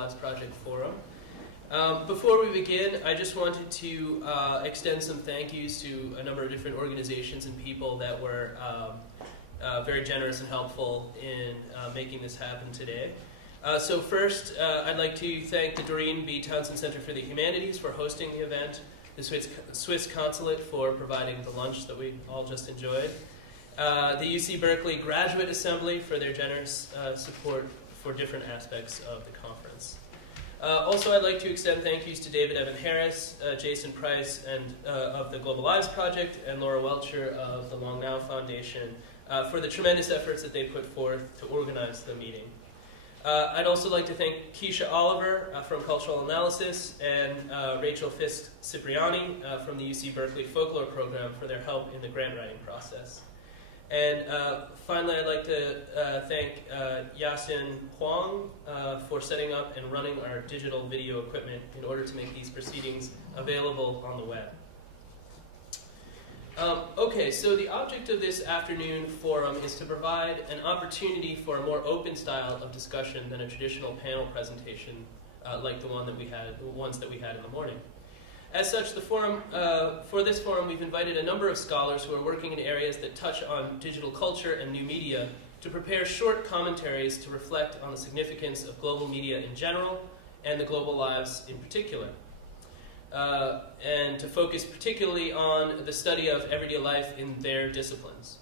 Lives Project Forum. Before we begin, I just wanted to extend some thank yous to a number of different organizations and people that were very generous and helpful in making this happen today. So first, I'd like to thank the Doreen B. Townsend Center for the Humanities for hosting the event, the Swiss Consulate for providing the lunch that we all just enjoyed, the UC Berkeley Graduate Assembly for their generous support for different aspects of the conference. Also, I'd like to extend thank yous to David Evan Harris, Jason Price and of the Global Lives Project, and Laura Welcher of the Long Now Foundation for the tremendous efforts that they put forth to organize the meeting. I'd also like to thank Keisha Oliver from Cultural Analysis and Rachel Fisk-Cipriani from the UC Berkeley Folklore Program for their help in the grant writing process. And finally, I'd like to thank Yasin Huang for setting up and running our digital video equipment in order to make these proceedings available on the web. Okay, so the object of this afternoon forum is to provide an opportunity for a more open style of discussion than a traditional panel presentation like the ones that we had in the morning. As such, the forum, for this forum, we've invited a number of scholars who are working in areas that touch on digital culture and new media to prepare short commentaries to reflect on the significance of global media in general and the global lives in particular. And to focus particularly on the study of everyday life in their disciplines.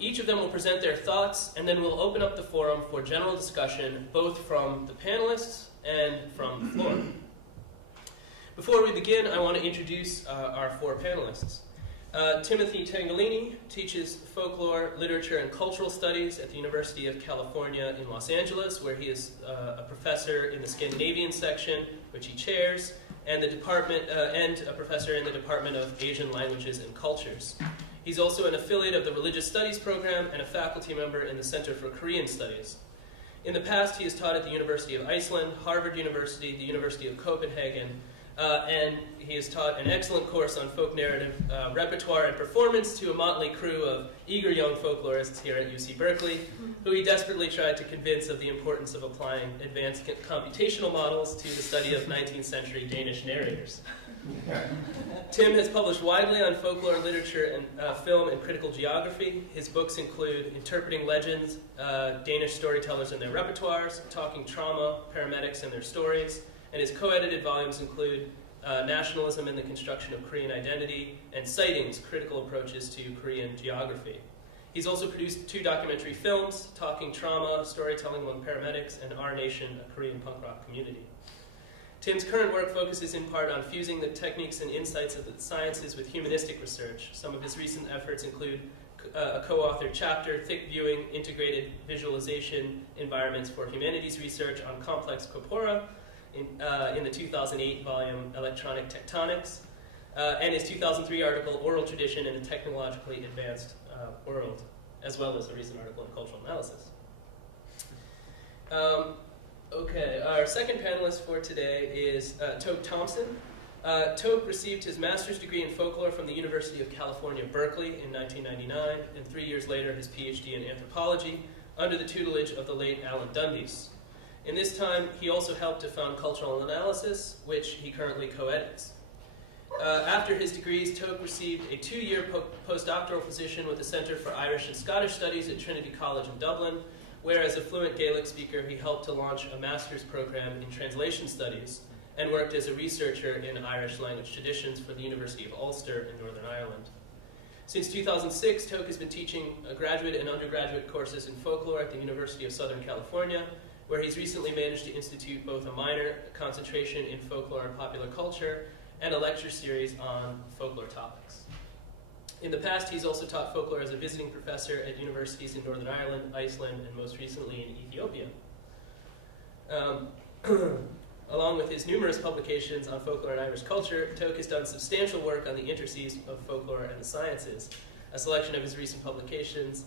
Each of them will present their thoughts, and then we'll open up the forum for general discussion, both from the panelists and from the floor. Before we begin, I want to introduce our four panelists. Timothy Tangolini teaches folklore, literature, and cultural studies at the University of California in Los Angeles, where he is a professor in the Scandinavian section, which he chairs, and a professor in the Department of Asian Languages and Cultures. He's also an affiliate of the Religious Studies program and a faculty member in the Center for Korean Studies. In the past, he has taught at the University of Iceland, Harvard University, the University of Copenhagen, and he has taught an excellent course on folk narrative repertoire and performance to a motley crew of eager young folklorists here at UC Berkeley, who he desperately tried to convince of the importance of applying advanced computational models to the study of 19th century Danish narrators. Tim has published widely on folklore literature and film and critical geography. His books include Interpreting Legends, Danish Storytellers and Their Repertoires, Talking Trauma, Paramedics and Their Stories, and his co-edited volumes include Nationalism and the Construction of Korean Identity and Sightings, Critical Approaches to Korean Geography. He's also produced 2 documentary films, Talking Trauma, Storytelling Among Paramedics, and Our Nation, a Korean punk rock community. Tim's current work focuses in part on fusing the techniques and insights of the sciences with humanistic research. Some of his recent efforts include a co-authored chapter, Thick Viewing, Integrated Visualization Environments for Humanities Research on Complex Corpora, in the 2008 volume Electronic Tectonics, and his 2003 article Oral Tradition in a Technologically Advanced World, as well as a recent article in Cultural Analysis. Okay, our second panelist for today is Toke Thompson. Toke received his master's degree in folklore from the University of California, Berkeley in 1999, and 3 years later his PhD in anthropology under the tutelage of the late Alan Dundes. In this time, he also helped to found Cultural Analysis, which he currently co-edits. After his degrees, Toke received a 2-year postdoctoral position with the Center for Irish and Scottish Studies at Trinity College in Dublin, where as a fluent Gaelic speaker, he helped to launch a master's program in translation studies and worked as a researcher in Irish language traditions for the University of Ulster in Northern Ireland. Since 2006, Toke has been teaching graduate and undergraduate courses in folklore at the University of Southern California, where he's recently managed to institute both a minor concentration in folklore and popular culture and a lecture series on folklore topics. In the past, he's also taught folklore as a visiting professor at universities in Northern Ireland, Iceland, and most recently in Ethiopia. Along with his numerous publications on folklore and Irish culture, Toke has done substantial work on the intricacies of folklore and the sciences. A selection of his recent publications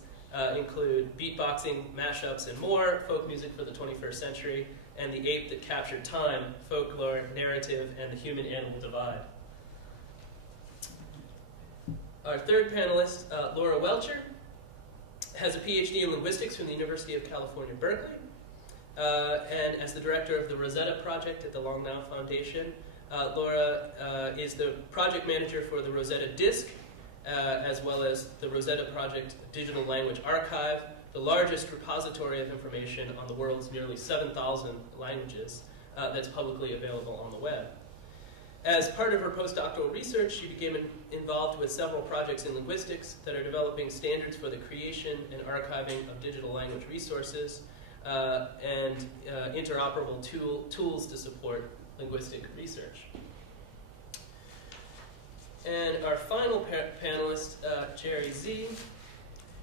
include Beatboxing, Mashups, and More, Folk Music for the 21st Century, and The Ape That Captured Time, Folklore, Narrative, and the Human-Animal Divide. Our third panelist, Laura Welcher, has a PhD in linguistics from the University of California, Berkeley. And as the director of the Rosetta Project at the Long Now Foundation, Laura is the project manager for the Rosetta Disc, as well as the Rosetta Project Digital Language Archive, the largest repository of information on the world's nearly 7,000 languages that's publicly available on the web. As part of her postdoctoral research, she became involved with several projects in linguistics that are developing standards for the creation and archiving of digital language resources and interoperable tools to support linguistic research. And our final panelist, Jerry Z,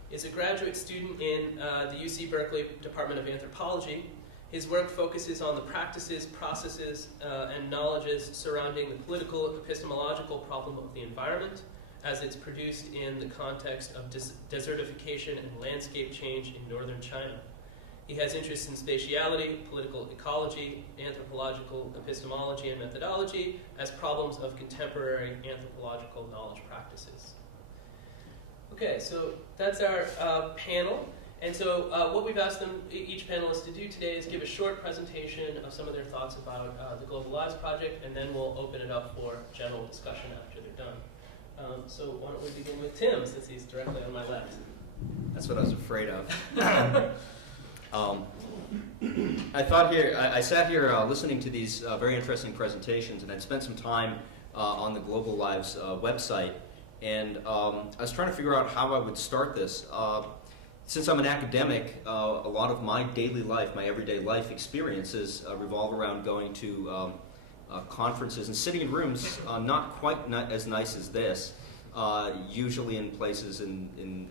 is a graduate student in the UC Berkeley Department of Anthropology. His work focuses on the practices, processes, and knowledges surrounding the political epistemological problem of the environment as it's produced in the context of desertification and landscape change in northern China. He has interests in spatiality, political ecology, anthropological epistemology and methodology as problems of contemporary anthropological knowledge practices. Okay, so that's our panel. And so what we've asked them, each panelist, to do today is give a short presentation of some of their thoughts about the Global Lives Project, and then we'll open it up for general discussion after they're done. So why don't we begin with Tim, since he's directly on my left. That's what I was afraid of. I sat here listening to these very interesting presentations, and I'd spent some time on the Global Lives website, and I was trying to figure out how I would start this. Since I'm an academic, a lot of my daily life, my everyday life experiences revolve around going to conferences and sitting in rooms not quite as nice as this, usually in places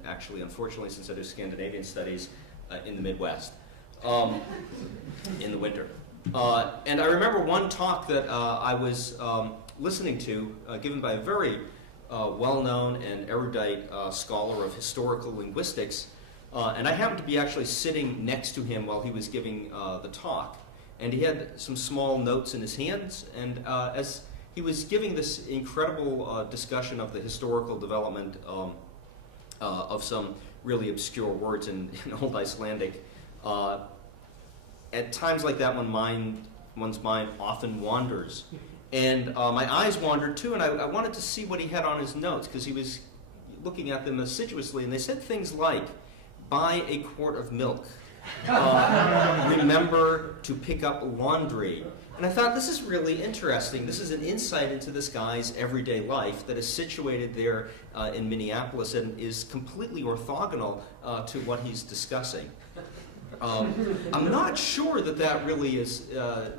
actually, unfortunately, since I do Scandinavian studies, in the Midwest, in the winter. And I remember one talk that I was listening to, given by a very well-known and erudite scholar of historical linguistics, and I happened to be actually sitting next to him while he was giving the talk. And he had some small notes in his hands, and as he was giving this incredible discussion of the historical development of some really obscure words in Old Icelandic, at times like that one's mind often wanders. And my eyes wandered too, and I wanted to see what he had on his notes, because he was looking at them assiduously, and they said things like, buy a quart of milk, remember to pick up laundry. And I thought, this is really interesting. This is an insight into this guy's everyday life that is situated there in Minneapolis and is completely orthogonal to what he's discussing. I'm not sure that really is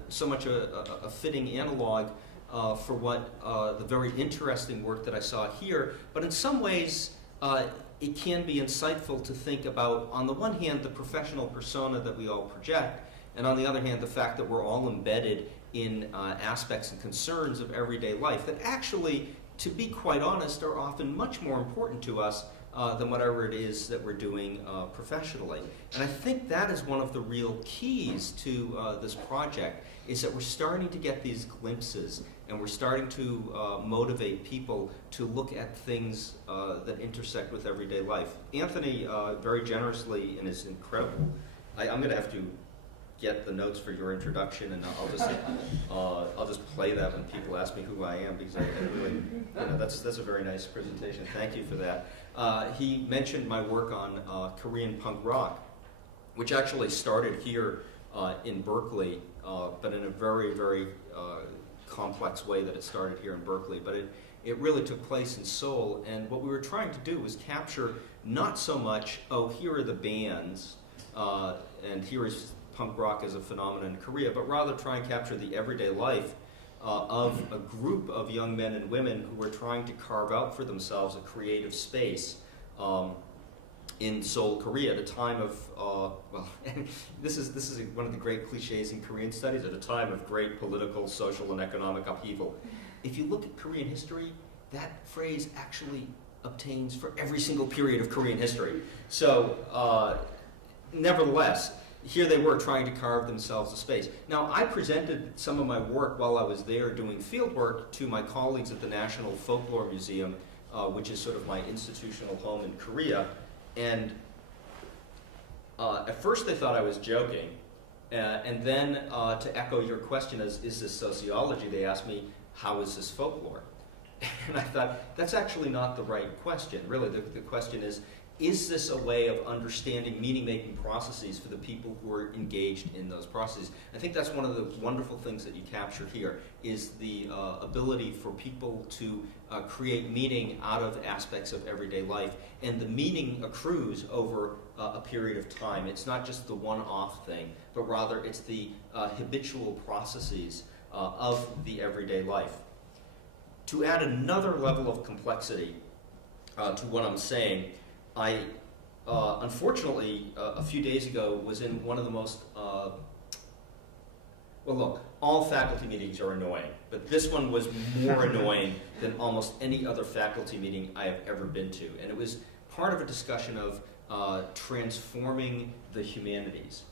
so much a fitting analog for what the very interesting work that I saw here, but in some ways it can be insightful to think about, on the one hand, the professional persona that we all project, and on the other hand, the fact that we're all embedded in aspects and concerns of everyday life that actually, to be quite honest, are often much more important to us than whatever it is that we're doing professionally. And I think that is one of the real keys to this project, is that we're starting to get these glimpses, and we're starting to motivate people to look at things that intersect with everyday life. Anthony very generously, and is incredible. I'm going to have to get the notes for your introduction, and I'll just play that when people ask me who I am, because I really, that's a very nice presentation. Thank you for that. He mentioned my work on Korean punk rock, which actually started here in Berkeley, but in a very, very complex way that it started here in Berkeley. But it really took place in Seoul, and what we were trying to do was capture not so much, here are the bands, and here is punk rock as a phenomenon in Korea, but rather try and capture the everyday life of a group of young men and women who were trying to carve out for themselves a creative space in Seoul, Korea, at a time of, this is one of the great cliches in Korean studies, at a time of great political, social, and economic upheaval. If you look at Korean history, that phrase actually obtains for every single period of Korean history. So, nevertheless, here they were trying to carve themselves a space. Now, I presented some of my work while I was there doing field work to my colleagues at the National Folklore Museum, which is sort of my institutional home in Korea. And at first they thought I was joking, And then to echo your question, is this sociology? They asked me, how is this folklore? And I thought, that's actually not the right question. Really, the question is this a way of understanding meaning-making processes for the people who are engaged in those processes? I think that's one of the wonderful things that you capture here, is the ability for people to create meaning out of aspects of everyday life. And the meaning accrues over a period of time. It's not just the one-off thing, but rather it's the habitual processes of the everyday life. To add another level of complexity to what I'm saying, I unfortunately a few days ago was in one of the most, well look, all faculty meetings are annoying, but this one was more annoying than almost any other faculty meeting I have ever been to. And it was part of a discussion of transforming the humanities.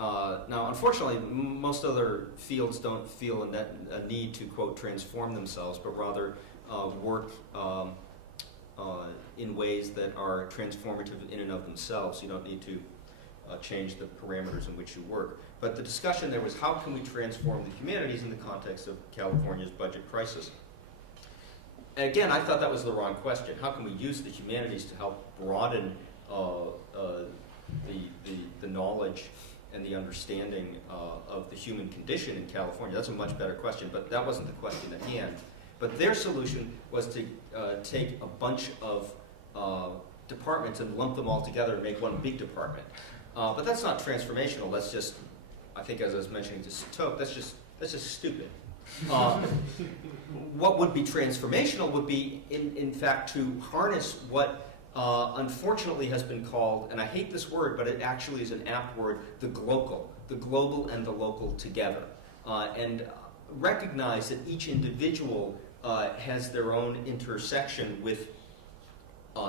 Now, unfortunately, most other fields don't feel a need to, quote, transform themselves, but rather work in ways that are transformative in and of themselves. You don't need to change the parameters in which you work. But the discussion there was, how can we transform the humanities in the context of California's budget crisis? And again, I thought that was the wrong question. How can we use the humanities to help broaden the knowledge and the understanding of the human condition in California? That's a much better question, but that wasn't the question at hand. But their solution was to take a bunch of departments and lump them all together and make one big department. But that's not transformational. That's just, I think as I was mentioning to Toke, that's just stupid. What would be transformational would be, in fact, to harness what unfortunately has been called, and I hate this word, but it actually is an apt word, the global and the local together. And recognize that each individual has their own intersection with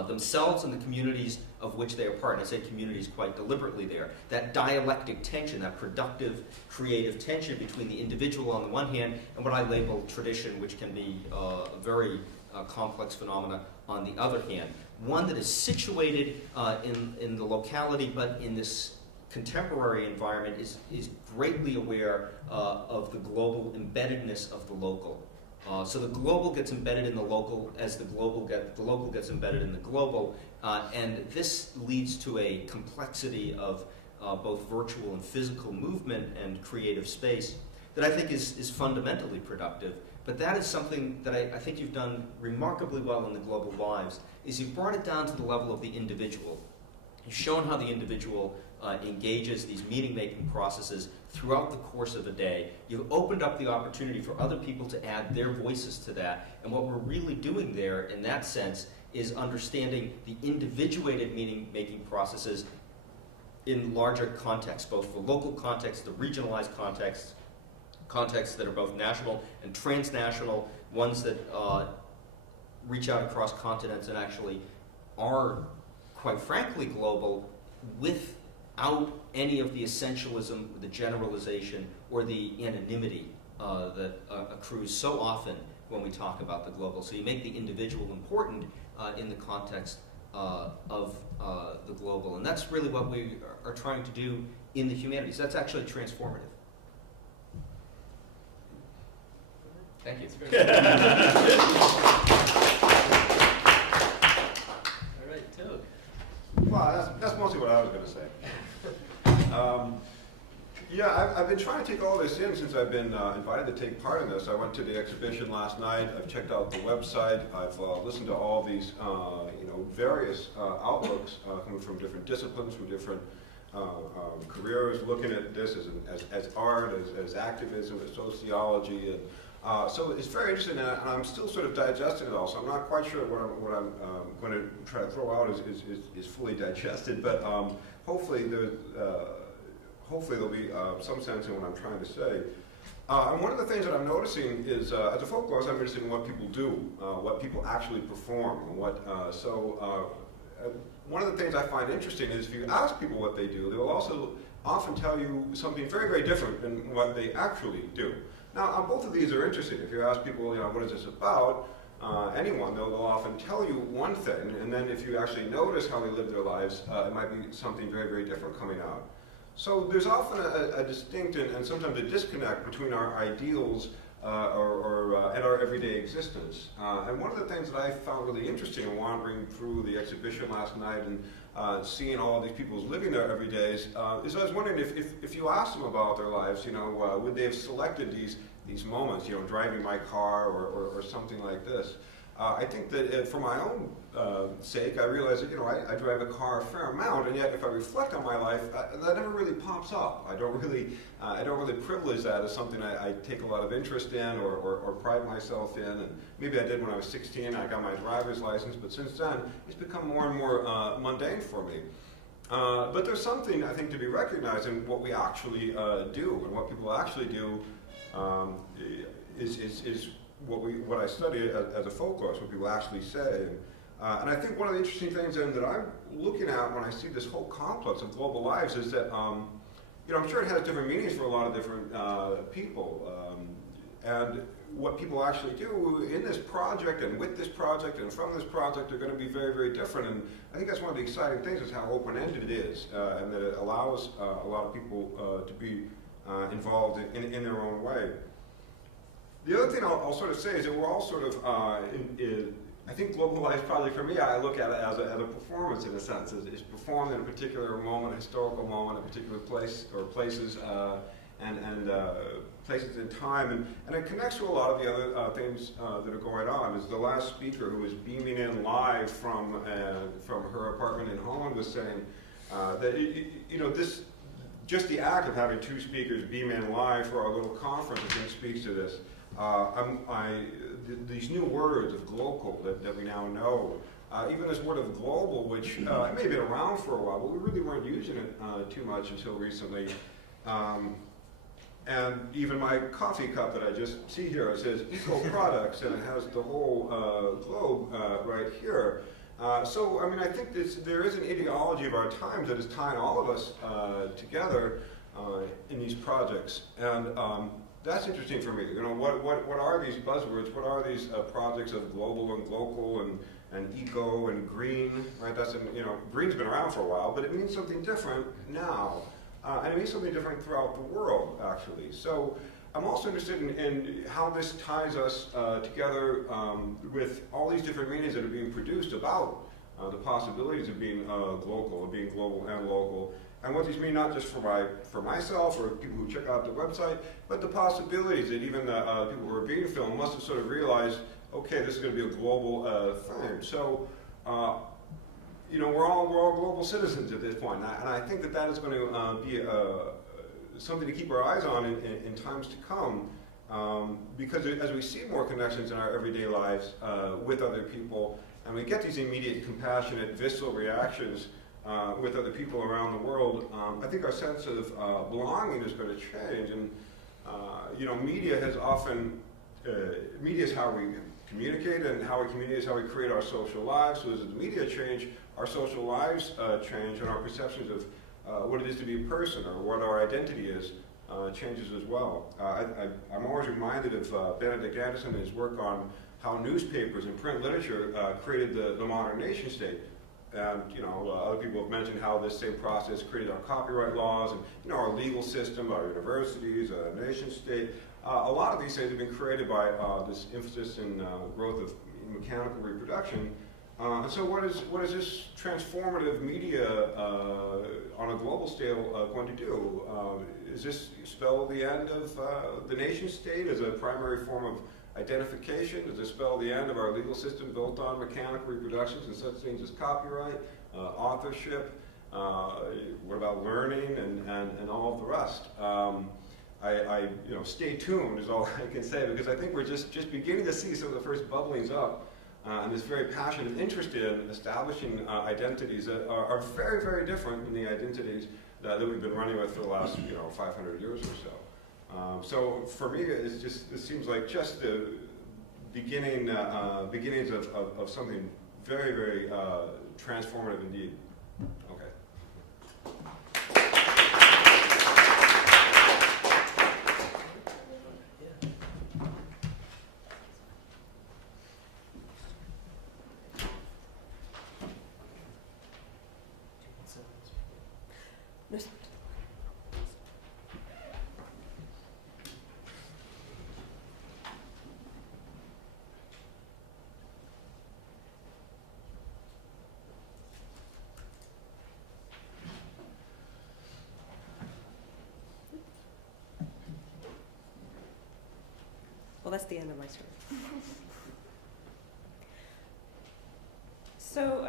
themselves and the communities of which they are part. And I say communities quite deliberately there. That dialectic tension, that productive, creative tension between the individual on the one hand and what I label tradition, which can be a very complex phenomena on the other hand. One that is situated in the locality, but in this contemporary environment is greatly aware of the global embeddedness of the local. So the global gets embedded in the local as the local gets embedded in the global, and this leads to a complexity of both virtual and physical movement and creative space that I think is fundamentally productive. But that is something that I think you've done remarkably well in the Global Lives, is you've brought it down to the level of the individual. You've shown how the individual engages these meaning-making processes throughout the course of a day. You've opened up the opportunity for other people to add their voices to that. And what we're really doing there, in that sense, is understanding the individuated meaning-making processes in larger contexts, both the local context, the regionalized contexts that are both national and transnational, ones that reach out across continents and actually are, quite frankly, global, without any of the essentialism, the generalization, or the anonymity that accrues so often when we talk about the global. So you make the individual important in the context of the global. And that's really what we are trying to do in the humanities. That's actually transformative. Thank you. All right, Toke. Well, that's mostly what I was going to say. Yeah, I've been trying to take all this in since I've been invited to take part in this. I went to the exhibition last night. I've checked out the website. I've listened to all these, various outlooks coming from different disciplines, from different careers, looking at this as art, as activism, as sociology, and so it's very interesting, and I'm still sort of digesting it all. So I'm not quite sure what I'm going to try to throw out is fully digested, but hopefully there'll be some sense in what I'm trying to say. And one of the things that I'm noticing is, as a folklorist, I'm interested in what people do, what people actually perform, and one of the things I find interesting is if you ask people what they do, they will also often tell you something very, very different than what they actually do. Now, both of these are interesting. If you ask people, what is this about, anyone, they'll often tell you one thing, and then if you actually notice how they live their lives, it might be something very, very different coming out. So there's often a distinct and sometimes a disconnect between our ideals and our everyday existence. And one of the things that I found really interesting in wandering through the exhibition last night and seeing all of these people living their everydays is I was wondering if you asked them about their lives, would they have selected these moments, driving my car or something like this. I think that for my own sake, I realize that I drive a car a fair amount, and yet if I reflect on my life, that never really pops up. I don't really privilege that as something I take a lot of interest in or pride myself in. And maybe I did when I was 16. I got my driver's license, but since then it's become more and more mundane for me. But there's something I think to be recognized in what we actually do, and what people actually do is what I study as a folklorist, what people actually say. And I think one of the interesting things then that I'm looking at when I see this whole complex of global lives is that, I'm sure it has different meanings for a lot of different people. And what people actually do in this project and with this project and from this project are going to be very, very different. And I think that's one of the exciting things is how open-ended it is and that it allows a lot of people to be involved in their own way. The other thing I'll sort of say is that we're all sort of, I think Global Life Project for me, I look at it as a performance in a sense. It's performed in a particular moment, a historical moment, a particular place or places, and places in time. And it connects to a lot of the other things that are going on. As the last speaker who was beaming in live from her apartment in Holland was saying, that this, just the act of having two speakers beam in live for our little conference, I think speaks to this. These new words of global that we now know, even this word of global, which it may have been around for a while, but we really weren't using it too much until recently. And even my coffee cup that I just see here, it says eco products, and it has the whole globe right here. So, I mean, I think there is an ideology of our times that is tying all of us together in these projects. And that's interesting for me. What are these buzzwords? What are these projects of global and local and eco and green? Right? That's green's been around for a while, but it means something different now, and it means something different throughout the world, actually. So I'm also interested in how this ties us together with all these different meanings that are being produced about the possibilities of being local, of being global and local. And what these mean not just for myself or people who check out the website, but the possibilities that even the people who are being filmed must have sort of realized, okay, this is going to be a global thing. So, we're all global citizens at this point, and I think that is going to be something to keep our eyes on in times to come, because as we see more connections in our everyday lives with other people, and we get these immediate, compassionate, visceral reactions with other people around the world, I think our sense of belonging is going to change. And media has often, media is how we communicate, and how we communicate is how we create our social lives. So as the media change, our social lives change, and our perceptions of what it is to be a person or what our identity is changes as well. I'm always reminded of Benedict Anderson and his work on how newspapers and print literature created the modern nation state. And other people have mentioned how this same process created our copyright laws and our legal system, our universities, our nation state. A lot of these things have been created by this emphasis in growth of mechanical reproduction. And so what is this transformative media on a global scale going to do? Is this spell the end of the nation state as a primary form of identification? Does it spell the end of our legal system built on mechanical reproductions and such things as copyright, authorship? What about learning and all of the rest? Stay tuned is all I can say, because I think we're just beginning to see some of the first bubblings up and this very passionate interest in establishing identities that are very, very different than the identities that we've been running with for the last 500 years or so. So for me, it seems like just the beginnings of something very, very transformative indeed. Okay. Well, that's the end of my story. So,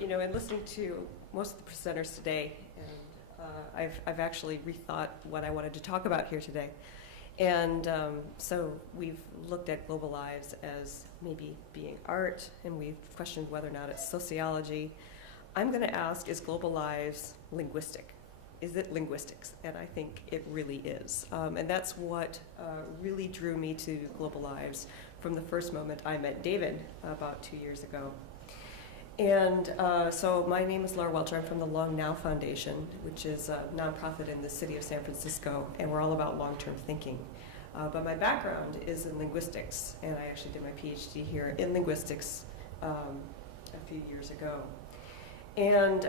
in listening to most of the presenters today, and I've actually rethought what I wanted to talk about here today. And so we've looked at global lives as maybe being art, and we've questioned whether or not it's sociology. I'm going to ask, is global lives linguistic? Is it linguistics? And I think it really is. And that's what really drew me to global lives from the first moment I met David about 2 years ago. And so my name is Laura Welcher. I'm from the Long Now Foundation, which is a nonprofit in the city of San Francisco, and we're all about long-term thinking. But my background is in linguistics, and I actually did my PhD here in linguistics a few years ago. And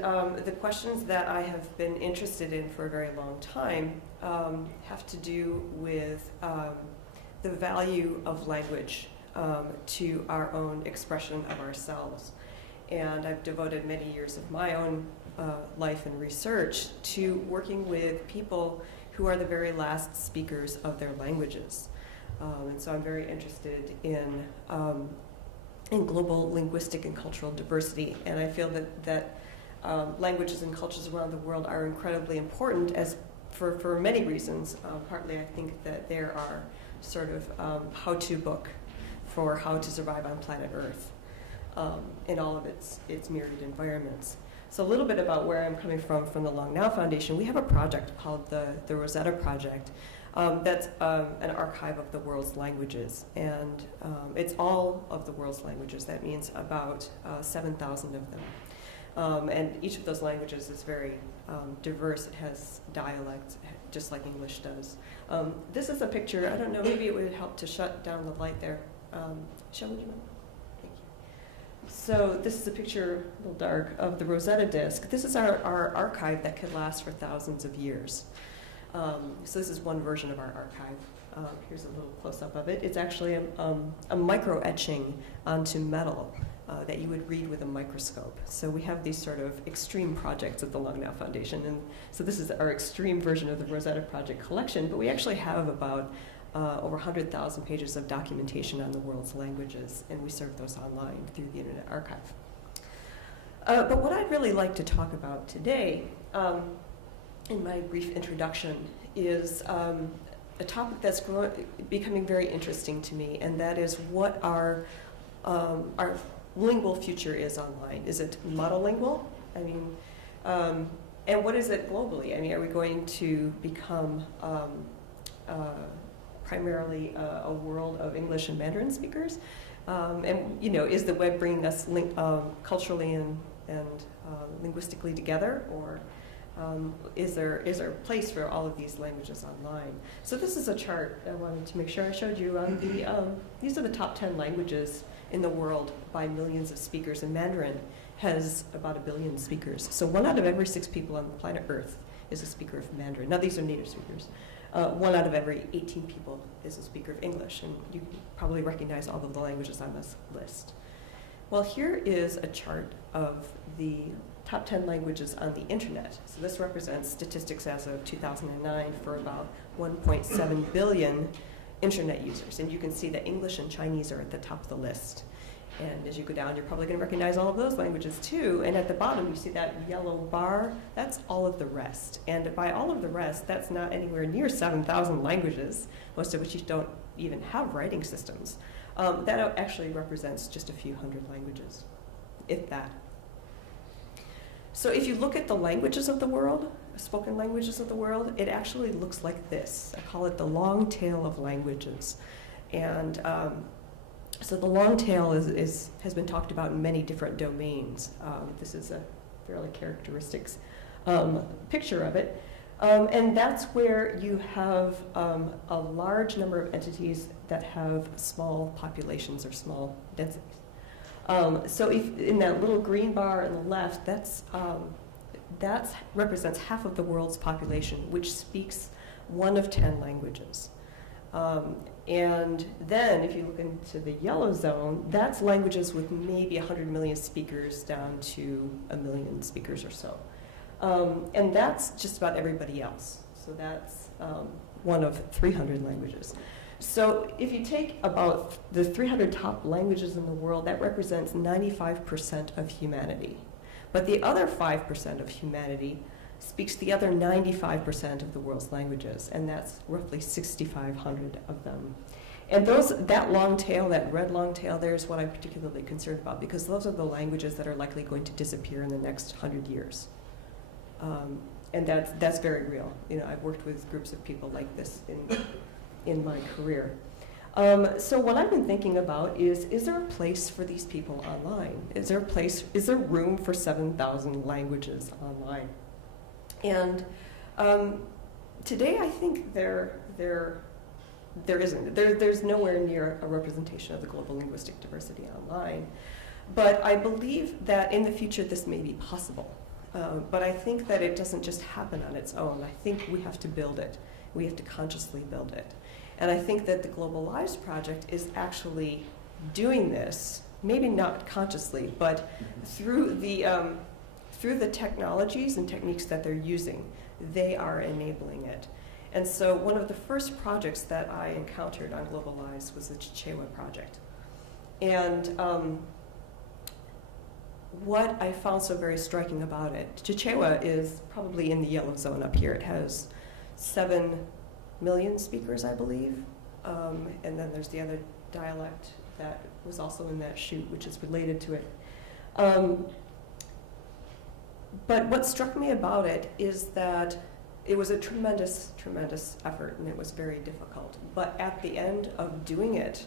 the questions that I have been interested in for a very long time have to do with the value of language to our own expression of ourselves. And I've devoted many years of my own life and research to working with people who are the very last speakers of their languages. And so I'm very interested in global linguistic and cultural diversity. And I feel that languages and cultures around the world are incredibly important for many reasons. Partly I think that there are sort of how-to book for how to survive on planet Earth. In all of its myriad environments. So a little bit about where I'm coming from the Long Now Foundation. We have a project called the Rosetta Project that's an archive of the world's languages. And it's all of the world's languages. That means about 7,000 of them. And each of those languages is very diverse. It has dialects, just like English does. This is a picture. I don't know, maybe it would help to shut down the light there. Shall we? So this is a picture, a little dark, of the Rosetta disk. This is our archive that could last for thousands of years. So this is one version of our archive. Here's a little close-up of it. It's actually a micro-etching onto metal that you would read with a microscope. So we have these sort of extreme projects at the Long Now Foundation. And so this is our extreme version of the Rosetta Project collection, but we actually have about over 100,000 pages of documentation on the world's languages, and we serve those online through the Internet Archive. But what I'd really like to talk about today, in my brief introduction, is a topic that's becoming very interesting to me, and that is what our lingual future is online. Is it monolingual? I mean, and what is it globally? I mean, are we going to become primarily a world of English and Mandarin speakers? And is the web bringing us culturally and linguistically together, or is there a place for all of these languages online? So this is a chart I wanted to make sure I showed you. These are the top 10 languages in the world by millions of speakers, and Mandarin has about 1 billion speakers. So 1 out of every 6 people on planet Earth is a speaker of Mandarin. Now these are native speakers. 1 out of every 18 people is a speaker of English, and you probably recognize all of the languages on this list. Well, here is a chart of the top 10 languages on the internet. So this represents statistics as of 2009 for about 1.7 billion internet users, and you can see that English and Chinese are at the top of the list. And as you go down, you're probably going to recognize all of those languages too. And at the bottom, you see that yellow bar. That's all of the rest. And by all of the rest, that's not anywhere near 7,000 languages, most of which you don't even have writing systems. That actually represents just a few hundred languages, if that. So if you look at the languages of the world, spoken languages of the world, it actually looks like this. I call it the long tail of languages. And so the long tail has been talked about in many different domains. This is a fairly characteristic picture of it. And that's where you have a large number of entities that have small populations or small densities. So if in that little green bar on the left, that represents half of the world's population, which speaks 1 of 10 languages. And then if you look into the yellow zone, that's languages with maybe 100 million speakers down to 1 million speakers or so. And that's just about everybody else. So that's 1 of 300 languages. So if you take about the 300 top languages in the world, that represents 95% of humanity. But the other 5% of humanity speaks the other 95% of the world's languages, and that's roughly 6,500 of them. And that long tail, that red long tail there, is what I'm particularly concerned about, because those are the languages that are likely going to disappear in the next 100 years. And that's very real. You know, I've worked with groups of people like this in my career. So what I've been thinking about is there a place for these people online? Is there room for 7,000 languages online? And today I think there isn't. There's nowhere near a representation of the global linguistic diversity online. But I believe that in the future this may be possible. But I think that it doesn't just happen on its own. I think we have to build it. We have to consciously build it. And I think that the Global Lives Project is actually doing this, maybe not consciously, but through the technologies and techniques that they're using, they are enabling it. And so one of the first projects that I encountered on Global Lives was the Chichewa project. And what I found so very striking about it, Chichewa is probably in the yellow zone up here. It has 7 million speakers, I believe. And then there's the other dialect that was also in that chute, which is related to it. But what struck me about it is that it was a tremendous, tremendous effort, and it was very difficult. But at the end of doing it,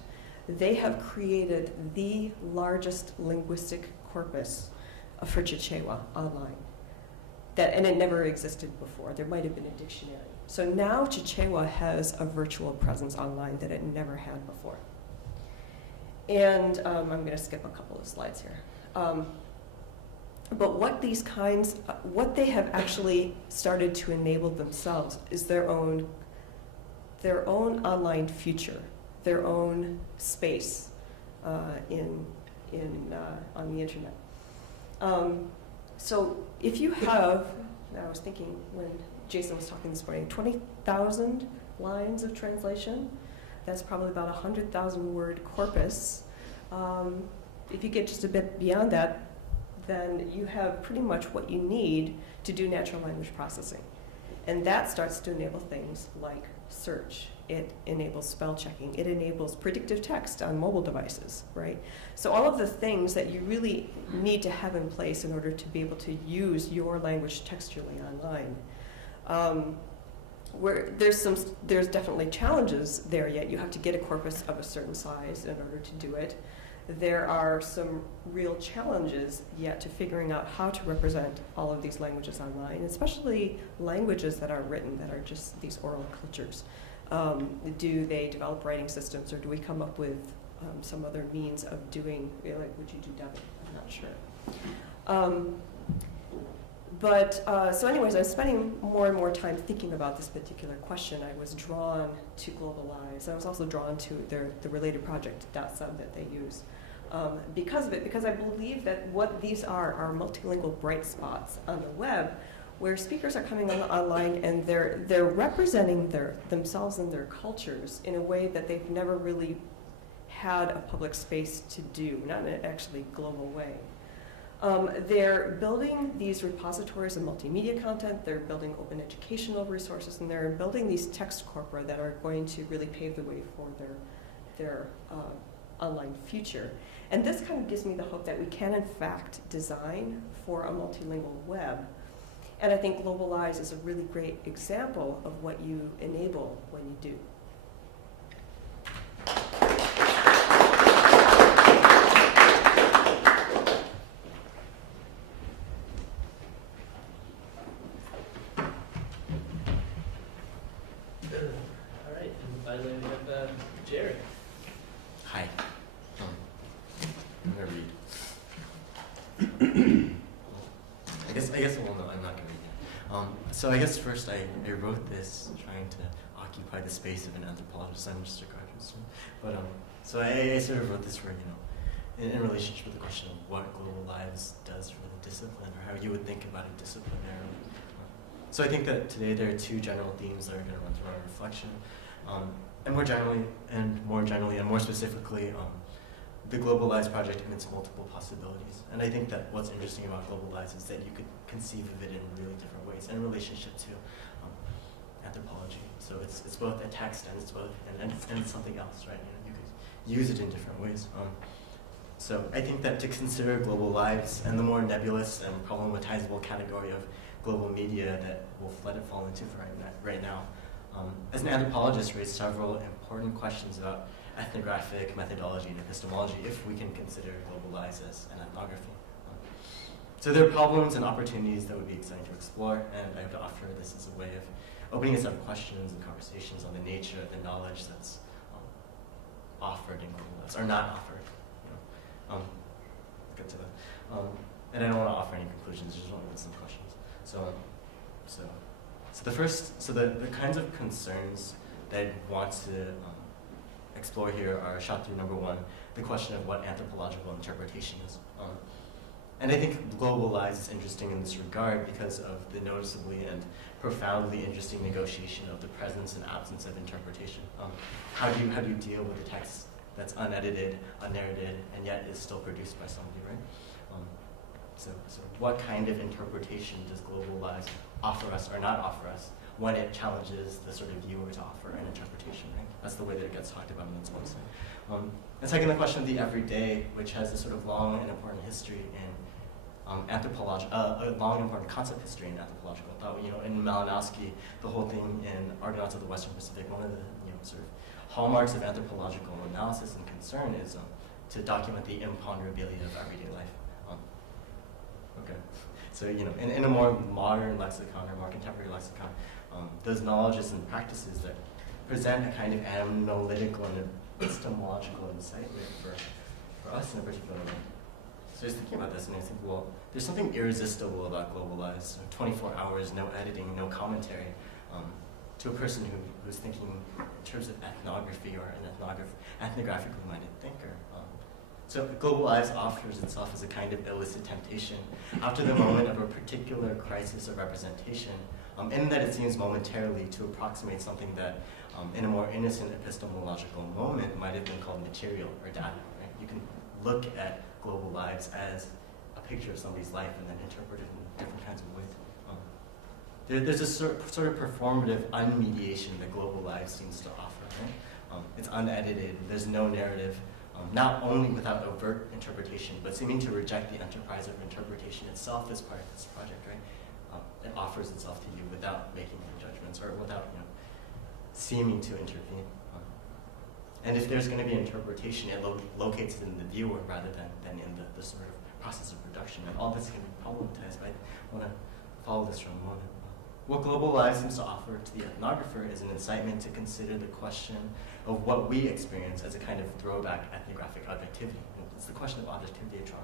they have created the largest linguistic corpus for Chichewa online. And it never existed before. There might have been a dictionary. So now Chichewa has a virtual presence online that it never had before. And I'm going to skip a couple of slides here. But what they have actually started to enable themselves is their own online future, their own space on the internet. So if you have, I was thinking when Jason was talking this morning, 20,000 lines of translation, that's probably about 100,000 word corpus. If you get just a bit beyond that, then you have pretty much what you need to do natural language processing. And that starts to enable things like search. It enables spell checking. It enables predictive text on mobile devices, right? So all of the things that you really need to have in place in order to be able to use your language textually online. Where there's definitely challenges there yet. You have to get a corpus of a certain size in order to do it. There are some real challenges yet to figuring out how to represent all of these languages online, especially languages that are written, that are just these oral cultures. Do they develop writing systems, or do we come up with some other means of doing, like, would you do dubbing? I'm not sure. So anyways, I was spending more and more time thinking about this particular question. I was drawn to Global Lives. I was also drawn to the related project, .sub, that they use. Because of it, because I believe that what these are multilingual bright spots on the web, where speakers are coming online and they're representing themselves and their cultures in a way that they've never really had a public space to do, not in an actually global way. They're building these repositories of multimedia content, they're building open educational resources, and they're building these text corpora that are going to really pave the way for their online future. And this kind of gives me the hope that we can, in fact, design for a multilingual web. And I think Global Lives is a really great example of what you enable when you do. All right, and finally we have Jerry. Hi. I'm gonna read. I guess. Well, no, I'm not gonna read. So I guess first I wrote this trying to occupy the space of an anthropologist. I'm just a graduate student, but so I sort of wrote this for in relationship with the question of what Global Lives does for the discipline, or how you would think about it disciplinarily. So I think that today there are two general themes that are going to run through our reflection. And more generally, and more specifically, the Global Lives project and its multiple possibilities. And I think that what's interesting about Global Lives is that you could conceive of it in really different ways in relationship to anthropology. So it's both a text and it's both and it's something else, right? You could use it in different ways. So I think that to consider Global Lives and the more nebulous and problematizable category of global media that we'll let it fall into for right now, as an anthropologist, raised several important questions about ethnographic methodology and epistemology if we can consider Global Lives as an ethnography. So there are problems and opportunities that would be exciting to explore, and I hope to offer this as a way of opening a set of questions and conversations on the nature of the knowledge that's offered in Global Lives, or not offered. Get to that. And I don't want to offer any conclusions, I just want to list some questions. So the kinds of concerns that I want to explore here are shot through number one, the question of what anthropological interpretation is. And I think Global Lives is interesting in this regard because of the noticeably and profoundly interesting negotiation of the presence and absence of interpretation. How do you deal with a text that's unedited, unnarrated, and yet is still produced by somebody, right? So what kind of interpretation does Global Lives offer us or not offer us when it challenges the sort of viewer to offer an interpretation, right? That's the way that it gets talked about in its website. And second, the question of the everyday, which has a sort of long and important history in a long important concept history in anthropological thought. In Malinowski, the whole thing in Argonauts of the Western Pacific, one of the sort of hallmarks of anthropological analysis and concern is to document the imponderability of everyday life. Okay, so in a more modern lexicon or more contemporary lexicon, those knowledges and practices that present a kind of analytical and epistemological insight for us in a particular way. So I was thinking about this and I think, well, there's something irresistible about Global Lives. 24 hours, no editing, no commentary, to a person who's thinking in terms of ethnography or an ethnographically minded thinker. So Global Lives offers itself as a kind of illicit temptation after the moment of a particular crisis of representation, in that it seems momentarily to approximate something that in a more innocent epistemological moment might have been called material or data. Right? You can look at Global Lives as a picture of somebody's life and then interpret it in different kinds of ways. There's a sort of performative unmediation that Global Lives seems to offer. Right? It's unedited, there's no narrative, not only without overt interpretation, but seeming to reject the enterprise of interpretation itself as part of this project, right? It offers itself to you without making any judgments or without seeming to intervene. And if there's going to be interpretation, it locates it in the viewer rather than in the sort of process of production. And all this can be problematized, but I want to follow this from a moment. What Global Lives seems to offer to the ethnographer is an incitement to consider the question of what we experience as a kind of throwback ethnographic objectivity. And it's the question of objectivity I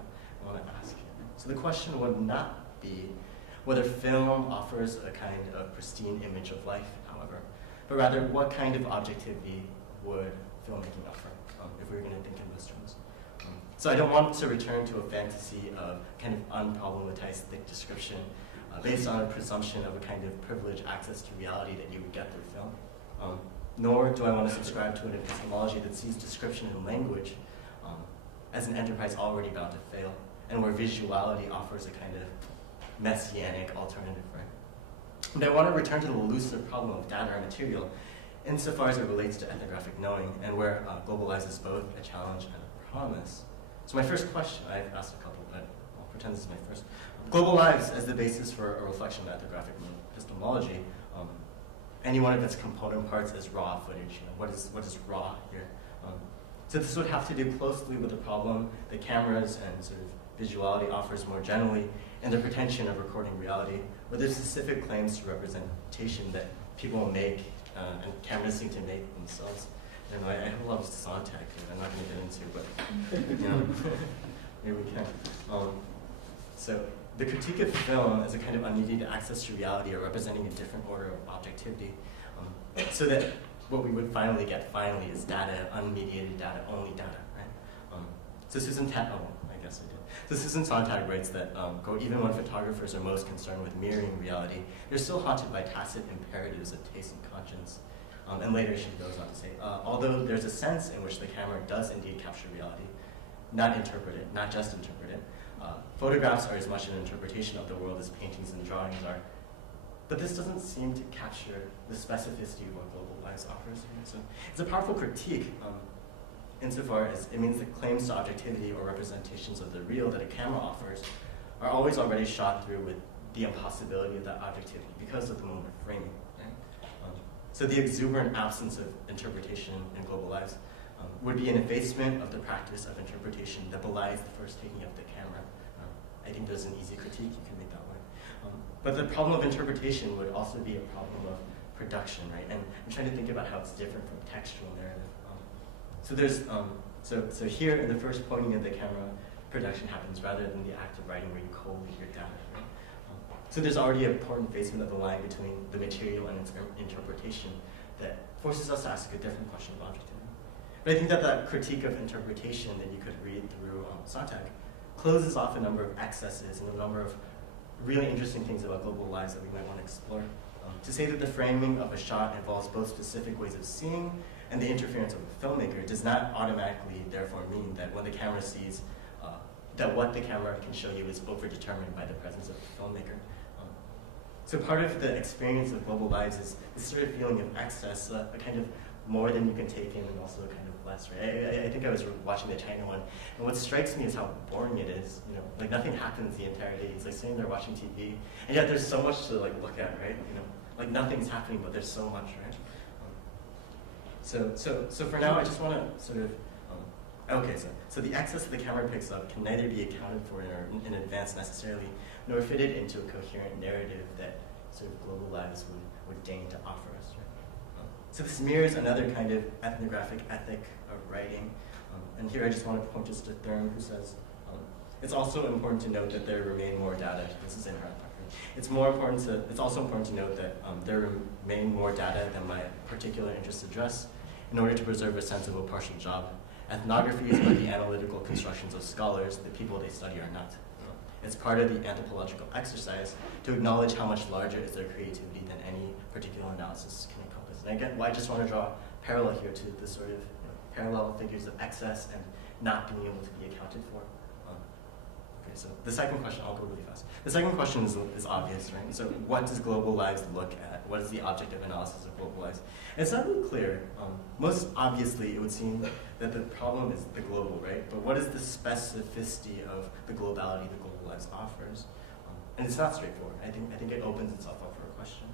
want to ask you. So the question would not be whether film offers a kind of pristine image of life, however, but rather what kind of objectivity would filmmaking offer, if we were going to think in those terms. So I don't want to return to a fantasy of kind of unproblematized thick description based on a presumption of a kind of privileged access to reality that you would get through film. Nor do I want to subscribe to an epistemology that sees description and language as an enterprise already bound to fail, and where visuality offers a kind of messianic alternative, right? But I want to return to the elusive problem of data or material insofar as it relates to ethnographic knowing, and where Global Lives is both a challenge and a promise. So my first question, I've asked a couple, but I'll pretend this is my first. Global Lives as the basis for a reflection of ethnographic epistemology, any one of its component parts is raw footage. What is raw here? So this would have to do closely with the problem that cameras and sort of visuality offers more generally, and the pretension of recording reality, where there's specific claims to representation that people make, and cameras seem to make themselves. And I have a lot of Sontag that I'm not going to get into, but maybe we can. So the critique of film as a kind of unneeded access to reality or representing a different order of objectivity, so that what we would finally get is data, unmediated data, only data, right? So Susan So Susan Sontag writes that, quote, even when photographers are most concerned with mirroring reality, they're still haunted by tacit imperatives of taste and conscience. And later she goes on to say, although there's a sense in which the camera does indeed capture reality, not interpret it, not just interpret it, photographs are as much an interpretation of the world as paintings and drawings are. But this doesn't seem to capture the specificity of what Global Lives offers. So it's a powerful critique insofar as it means that claims to objectivity or representations of the real that a camera offers are always already shot through with the impossibility of that objectivity because of the moment of framing. Right? So the exuberant absence of interpretation in Global Lives would be an effacement of the practice of interpretation that belies the first taking of the camera. I think there's an easy critique you can make that way. But the problem of interpretation would also be a problem of production, right? And I'm trying to think about how it's different from textual narrative. So there's, so here in the first pointing of the camera, production happens rather than the act of writing where you collate your data, right? So there's already an important effacement of the line between the material and its interpretation that forces us to ask a different question of objectivity. But I think that that critique of interpretation that you could read through Sontag closes off a number of excesses and a number of really interesting things about Global Lives that we might want to explore. To say that the framing of a shot involves both specific ways of seeing and the interference of a filmmaker does not automatically therefore mean that when the camera sees that what the camera can show you is overdetermined by the presence of the filmmaker. So part of the experience of Global Lives is this sort of feeling of excess, a kind of more than you can take in and also kind of less, right? I think I was watching the China one, and what strikes me is how boring it is. You know, like nothing happens the entire day. It's like sitting there watching TV, and yet there's so much to like look at, right? You know, like nothing's happening, but there's so much, right? So for now, I just want to sort of, okay, so the excess that the camera picks up can neither be accounted for in advance necessarily, nor fitted into a coherent narrative that sort of Global Lives would deign to offer us, right? So this mirrors another kind of ethnographic ethic of writing. And here I just want to point just to Thurm, who says, it's also important to note that there remain more data. This is in her. It's also important to note that there remain more data than my particular interests address in order to preserve a sense of a partial job. Ethnography is about the analytical constructions of scholars. The people they study are not. It's part of the anthropological exercise to acknowledge how much larger is their creativity than any particular analysis can encompass. And again, I just want to draw a parallel here to the sort of parallel figures of excess and not being able to be accounted for. Okay, so the second question, I'll go really fast. The second question is obvious, right? So what does Global Lives look at? What is the objective analysis of Global Lives? And it's not really clear. Most obviously, it would seem that the problem is the global, right? But what is the specificity of the globality that Global Lives offers? And it's not straightforward. I think it opens itself up for a question.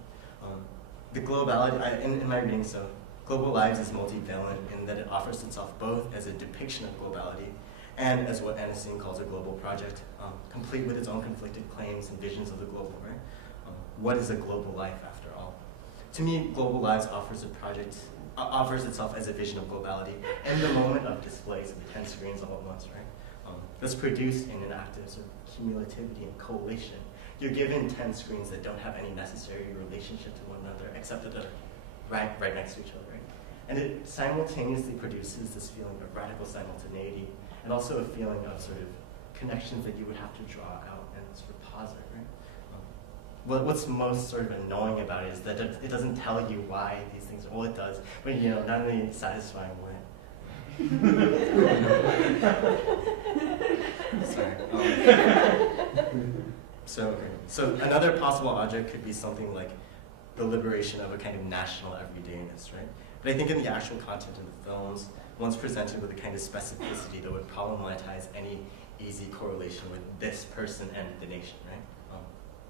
The globality, in my reading, so Global Lives is multivalent in that it offers itself both as a depiction of globality and as what Anacene calls a global project, complete with its own conflicted claims and visions of the global, right? What is a global life, after all? To me, Global Lives offers itself as a vision of globality in the moment of display, so the 10 screens all at once, right? That's produced in an act of sort of cumulativity and collation. You're given 10 screens that don't have any necessary relationship to one another, except that they're right next to each other, right? And it simultaneously produces this feeling of radical simultaneity and also a feeling of sort of connections that you would have to draw out and sort of posit, right? What's most sort of annoying about it is that it doesn't tell you why these things are, well, it does, but not in a satisfying way. Sorry. So another possible object could be something like the liberation of a kind of national everydayness, right? But I think in the actual content of the films, one's presented with a kind of specificity that would problematize any easy correlation with this person and the nation, right?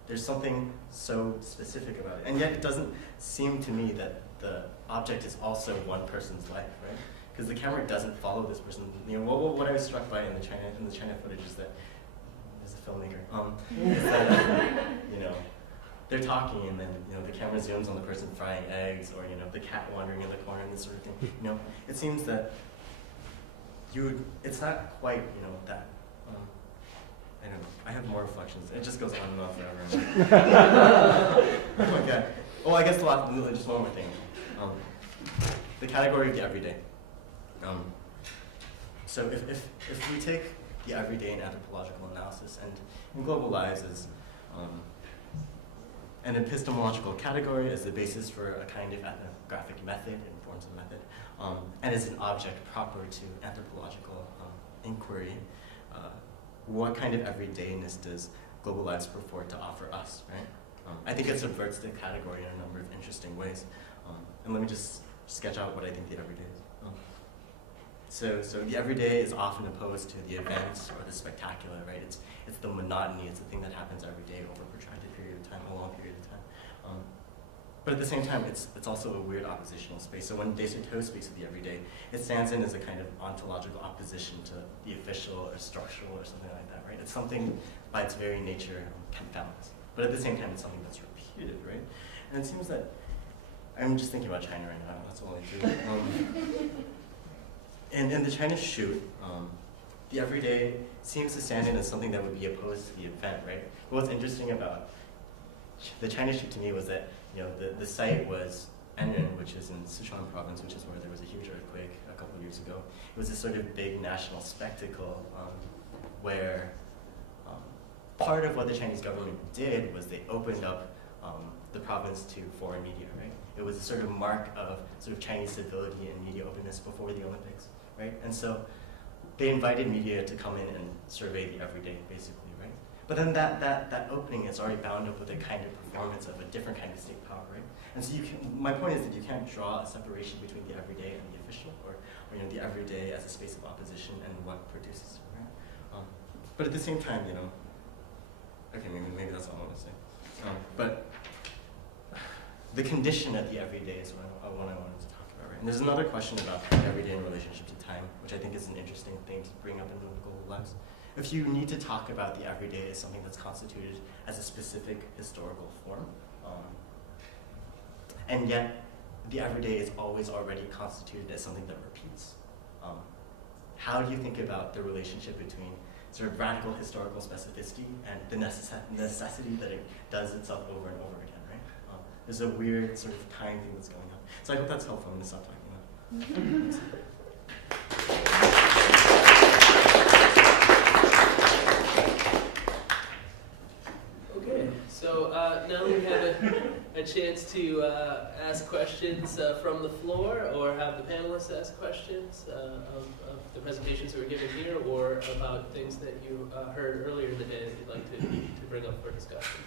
There's something so specific about it. And yet it doesn't seem to me that the object is also one person's life, right? Because the camera doesn't follow this person. What I was struck by in the China footage is that, as a filmmaker, is that, they're talking and then, the camera zooms on the person frying eggs or, the cat wandering in the corner and this sort of thing. It seems that it's not quite, that, I don't know, I have more reflections. It just goes on and on forever. Okay. Oh, I guess just one more thing. The category of the everyday. So if we take the everyday in anthropological analysis and in Global Lives as An epistemological category is the basis for a kind of ethnographic method and forms of method, and is an object proper to anthropological inquiry. What kind of everydayness does global lives purport to offer us, right? I think it subverts the category in a number of interesting ways. And let me just sketch out what I think the everyday is. So the everyday is often opposed to the events or the spectacular, right? It's the monotony, it's the thing that happens every day over a protracted period of time, a long period of time. But at the same time, it's also a weird oppositional space. So when Descartes speaks of the everyday, it stands in as a kind of ontological opposition to the official or structural or something like that, right? It's something by its very nature confounds. But at the same time, it's something that's repeated, right? And it seems that, I'm just thinking about China right now, that's all I do. And in the China shoot, the everyday seems to stand in as something that would be opposed to the event, right? But what's interesting about the China shoot to me was that, the site was Anren, which is in Sichuan province, which is where there was a huge earthquake a couple of years ago. It was a sort of big national spectacle where part of what the Chinese government did was they opened up the province to foreign media, right? It was a sort of mark of sort of Chinese civility and media openness before the Olympics, right? And so they invited media to come in and survey the everyday, basically, right? But then that opening is already bound up with a kind of performance of a different kind of state power, right? And so my point is that you can't draw a separation between the everyday and the official, or the everyday as a space of opposition and what produces it, right? But at the same time, okay, maybe that's all I want to say. But the condition of the everyday is what I wanted to talk about, right? And there's another question about the everyday in relationship to time, which I think is an interesting thing to bring up in global lives. If you need to talk about the everyday as something that's constituted as a specific historical form, and yet the everyday is always already constituted as something that repeats, how do you think about the relationship between sort of radical historical specificity and the necessity that it does itself over and over again, right? There's a weird sort of time thing that's going on. So I hope that's helpful. I'm going to stop talking now. Okay, so now we have a chance to ask questions from the floor, or have the panelists ask questions of the presentations that were given here, or about things that you heard earlier in the day that you'd like to bring up for discussion.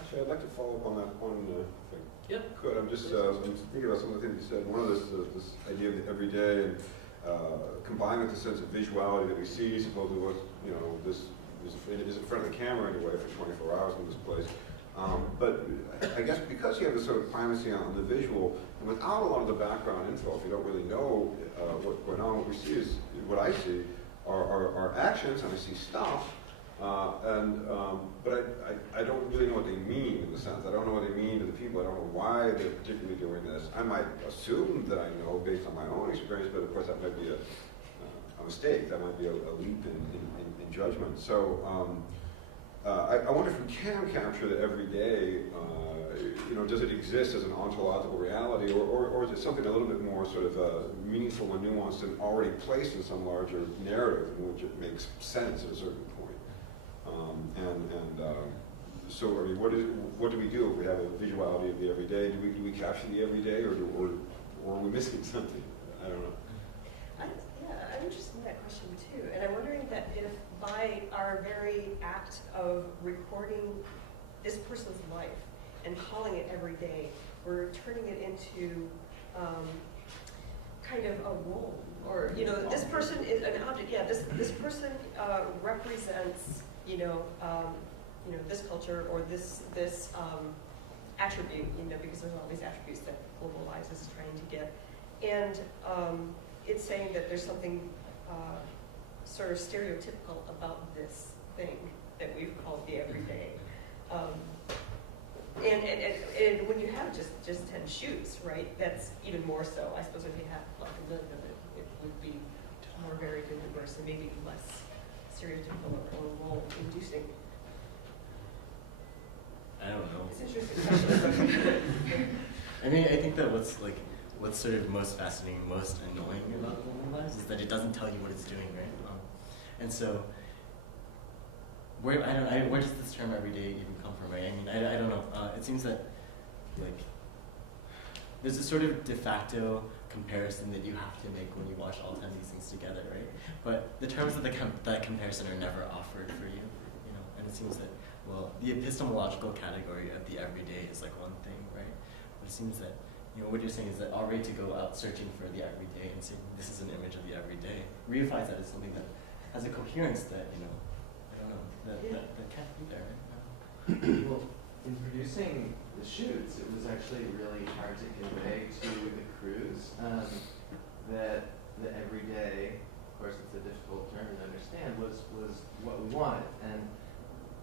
Actually, I'd like to follow up on that one thing. Yep. Could I'm just thinking about some of the things you said. One of this idea of the everyday and combined with the sense of visuality that we see, supposedly what this is in front of the camera anyway for 24 hours in this place. But I guess because you have this sort of primacy on the visual, and without a lot of the background info, if you don't really know what's going on, what we see is, what I see are actions, and I see stuff, but I don't really know what they mean in the sense. I don't know what they mean to the people. I don't know why they're particularly doing this. I might assume that I know based on my own experience, but of course that might be a mistake. That might be a leap in judgment. So I wonder if we can capture the everyday. Does it exist as an ontological reality, or is it something a little bit more sort of meaningful and nuanced and already placed in some larger narrative in which it makes sense at a certain point? So, I mean, what do we do if we have a visuality of the everyday? Do we capture the everyday, or are we missing something? I don't know. I'm interested in that question too, and I'm wondering that if by our very act of recording this person's life and calling it every day, we're turning it into kind of a role, or this person is an object. Yeah, this person represents this culture or this attribute, because there's all these attributes that global lives is trying to get, and it's saying that there's something sort of stereotypical about this thing that we've called the everyday. And when you have just 10 shoots, right, that's even more so. I suppose if you have like a million of it, it would be more varied and diverse and maybe less stereotypical or role-inducing. I don't know. It's interesting. I mean, I think that what's sort of most fascinating, most annoying about global lives is that it doesn't tell you what it's doing, right? And so where does this term everyday even come from, right? I mean, I don't know. It seems that, like, there's a sort of de facto comparison that you have to make when you watch all 10 of these things together, right? But the terms of that comparison are never offered for you, you know. And it seems that, well, the epistemological category of the everyday is like one thing, right? But it seems that, you know, what you're saying is that already to go out searching for the everyday and saying this is an image of the everyday reifies that as something that has a coherence that, you know, I don't know, that can't be there, right? Well, in producing the shoots, it was actually really hard to convey to the crews that the everyday, of course it's a difficult term to understand, was what we wanted. And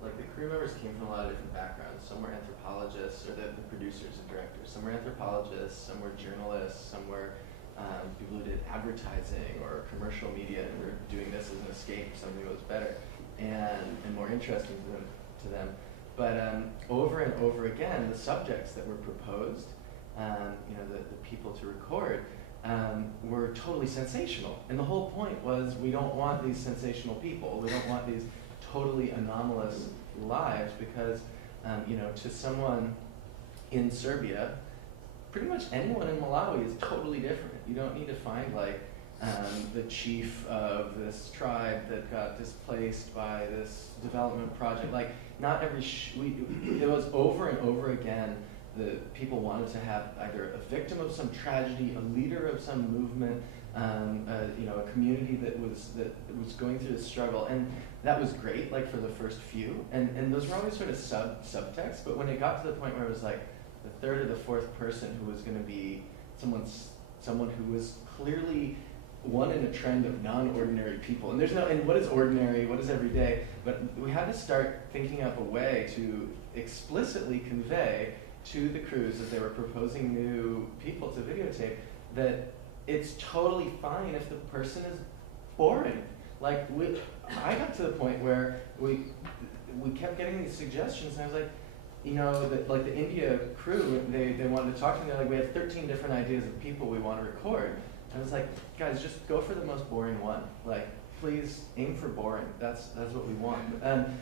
like the crew members came from a lot of different backgrounds. Some were anthropologists, or the producers and directors. Some were anthropologists, some were journalists, some were people who did advertising or commercial media and were doing this as an escape, something that was better and more interesting to them. But over and over again, the subjects that were proposed, you know, the people to record, were totally sensational. And the whole point was, we don't want these sensational people. We don't want these totally anomalous lives because, you know, to someone in Serbia, pretty much anyone in Malawi is totally different. You don't need to find like the chief of this tribe that got displaced by this development project. Like, not every it was over and over again. The people wanted to have either a victim of some tragedy, a leader of some movement, you know, a community that was going through this struggle, and that was great. Like for the first few, and those were always sort of subtext. But when it got to the point where it was like the third or the fourth person who was going to be someone who was clearly one in a trend of non-ordinary people, and what is ordinary, what is everyday, but we had to start thinking up a way to explicitly convey to the crews as they were proposing new people to videotape that it's totally fine if the person is boring. Like I got to the point where we kept getting these suggestions, and I was like, you know, like the India crew, they wanted to talk to me. They're like, we have 13 different ideas of people we want to record. I was like, guys, just go for the most boring one. Like, please aim for boring. That's what we want.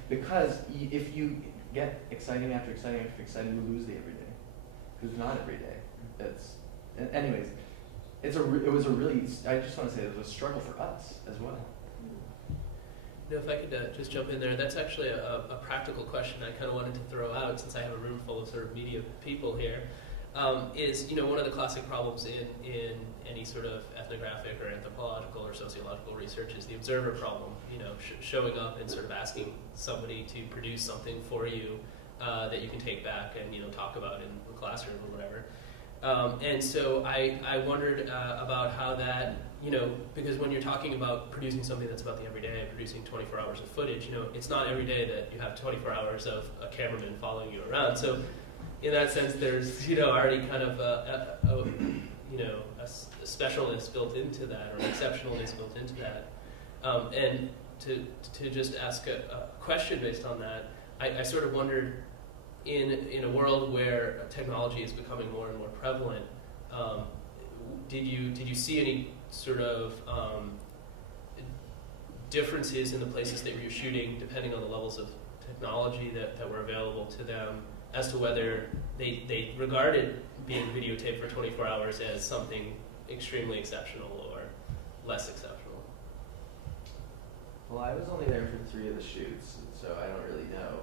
Because if you get exciting after exciting after exciting, you lose the everyday. Because it's not everyday. Anyways, it was a really, I just want to say it was a struggle for us as well. You know, if I could just jump in there, that's actually a practical question I kind of wanted to throw out, since I have a room full of sort of media people here. Is, you know, one of the classic problems in any sort of ethnographic or anthropological or sociological research is the observer problem. You know, showing up and sort of asking somebody to produce something for you that you can take back and, you know, talk about in the classroom or whatever. And so I wondered about how that, you know, because when you're talking about producing something that's about the everyday, producing 24 hours of footage, you know, it's not every day that you have 24 hours of a cameraman following you around. So in that sense, there's, you know, already kind of a specialness built into that, or an exceptionalness built into that. And to just ask a question based on that, I sort of wondered, in a world where technology is becoming more and more prevalent, did you see any sort of differences in the places that you were shooting, depending on the levels of technology that were available to them, as to whether they regarded being videotaped for 24 hours as something extremely exceptional or less exceptional? Well, I was only there for 3 of the shoots, so I don't really know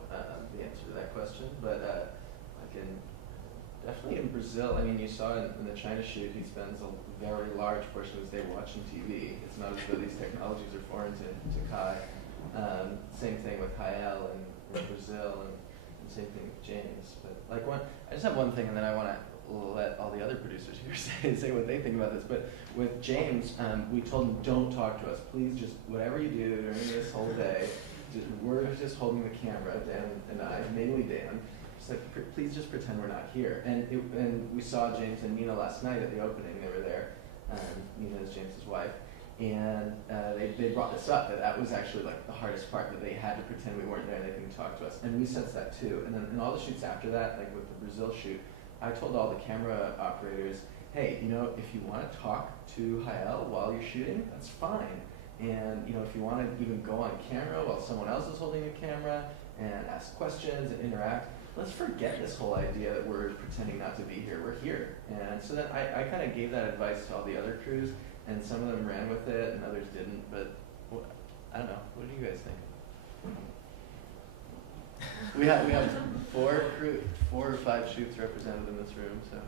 the answer to that question. But I can definitely in Brazil. I mean, you saw in the China shoot, he spends a very large portion of his day watching TV. It's not as though these technologies are foreign to Kai. Same thing with Hi-L in Brazil, and same thing with James. But like I just have one thing, and then I want to let all the other producers here say what they think about this. But with James, we told him, don't talk to us. Please, just whatever you do during this whole day, we're just holding the camera, Dan and I, mainly Dan. Just like, please just pretend we're not here. And we saw James and Nina last night at the opening. They were there. Nina is James's wife. And they brought this up, that was actually like the hardest part, that they had to pretend we weren't there and they couldn't talk to us. And we sensed that too. And then in all the shoots after that, like with the Brazil shoot, I told all the camera operators, hey, you know, if you want to talk to Hi-L while you're shooting, that's fine. And if you want to even go on camera while someone else is holding a camera and ask questions and interact, let's forget this whole idea that we're pretending not to be here. We're here. And so then I kind of gave that advice to all the other crews, and some of them ran with it and others didn't. But I don't know. What do you guys think? We have 4 or 5 shoots represented in this room. So.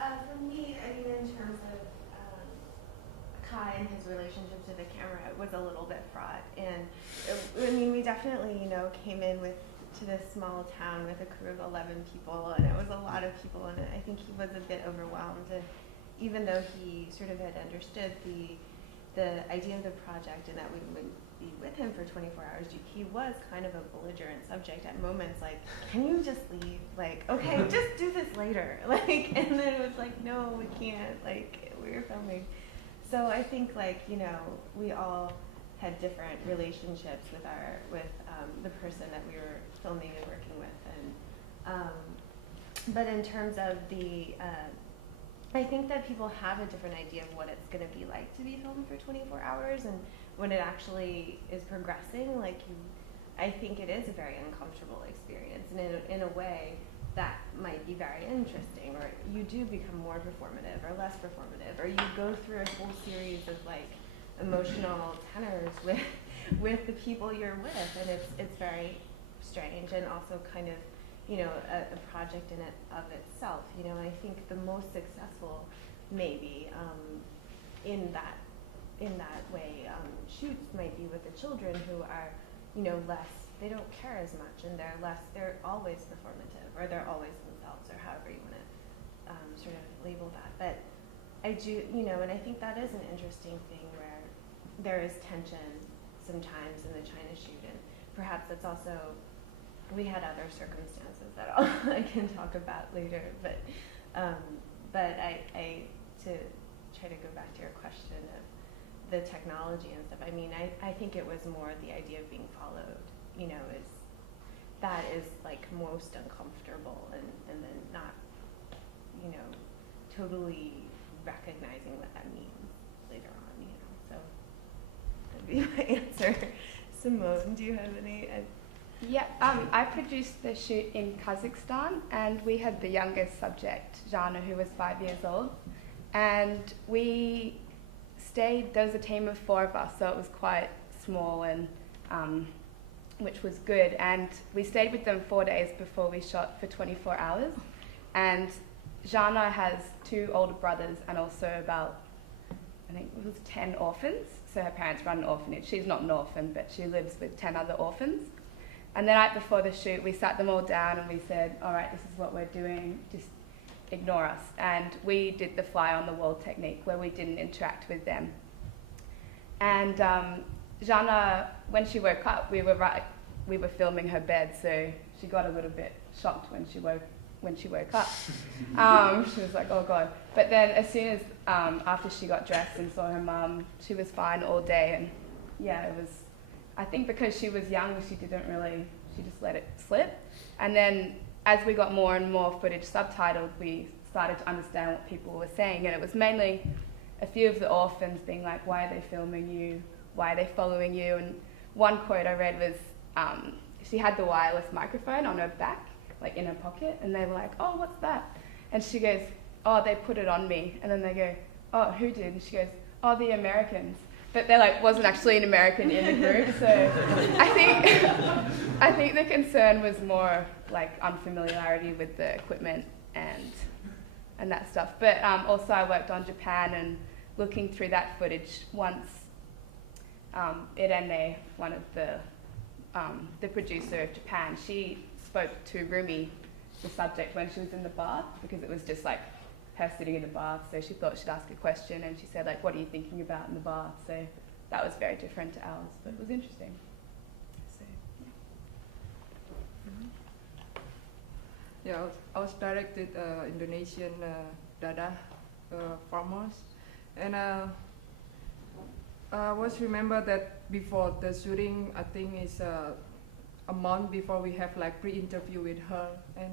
For me, I mean, in terms of Kai and his relationship to the camera, it was a little bit fraught. And we definitely, came in to this small town with a crew of 11 people, and it was a lot of people, and I think he was a bit overwhelmed. And even though he sort of had understood the idea of the project and that we would be with him for 24 hours, he was kind of a belligerent subject at moments, like, can you just leave? Like, okay, just do this later. Like, and then it was like, no, we can't. Like, we were filming. So I think, we all had different relationships with the person that we were filming and working with, and but in terms of I think that people have a different idea of what it's going to be like to be filmed for 24 hours, and when it actually is progressing, I think it is a very uncomfortable experience, and in a way that might be very interesting, or you do become more performative or less performative, or you go through a whole series of emotional tenors with the people you're with, and it's very strange, and also kind of a project in it of itself, and I think the most successful maybe in that way shoots might be with the children who are less, they don't care as much, and they're always performative, or they're always themselves, or however you want to sort of label that. But I do, and I think that is an interesting thing where there is tension sometimes in the China shoot, and perhaps that's also, we had other circumstances that I can talk about later, but I to try to go back to your question of the technology and stuff, I think it was more the idea of being followed, that is most uncomfortable, and then not, totally recognizing what that means later on, so that'd be my answer. Simone, do you have any? Yeah, I produced the shoot in Kazakhstan, and we had the youngest subject, Jana, who was 5 years old, and we stayed, there was a team of 4 of us, so it was quite small, and which was good, and we stayed with them 4 days before we shot for 24 hours, and Jana has 2 older brothers and also about, I think it was 10 orphans, so her parents run an orphanage. She's not an orphan, but she lives with 10 other orphans. And the night before the shoot, we sat them all down and we said, all right, this is what we're doing, just ignore us. And we did the fly on the wall technique where we didn't interact with them. And Jana, when she woke up, we were filming her bed, so she got a little bit shocked when she woke up. She was like, oh God. But then as soon as, after she got dressed and saw her mum, she was fine all day. And yeah, it was, I think because she was young, she just let it slip. And then as we got more and more footage subtitled, we started to understand what people were saying. And it was mainly a few of the orphans being like, why are they filming you? Why are they following you? And one quote I read was, she had the wireless microphone on her back, in her pocket, and they were like, oh, what's that? And she goes, oh, they put it on me. And then they go, oh, who did? And she goes, oh, the Americans. But there wasn't actually an American in the group, so I think the concern was more unfamiliarity with the equipment and that stuff. But also I worked on Japan, and looking through that footage once, Irene, one of the producer of Japan, she spoke to Rumi, the subject, when she was in the bath, because it was just her sitting in the bath, so she thought she'd ask a question, and she said, what are you thinking about in the bath? So that was very different to ours, but it was interesting. So, yeah. I was directed Indonesian Dada farmers, and I was remember that before the shooting, I think it's a month before, we have pre-interview with her and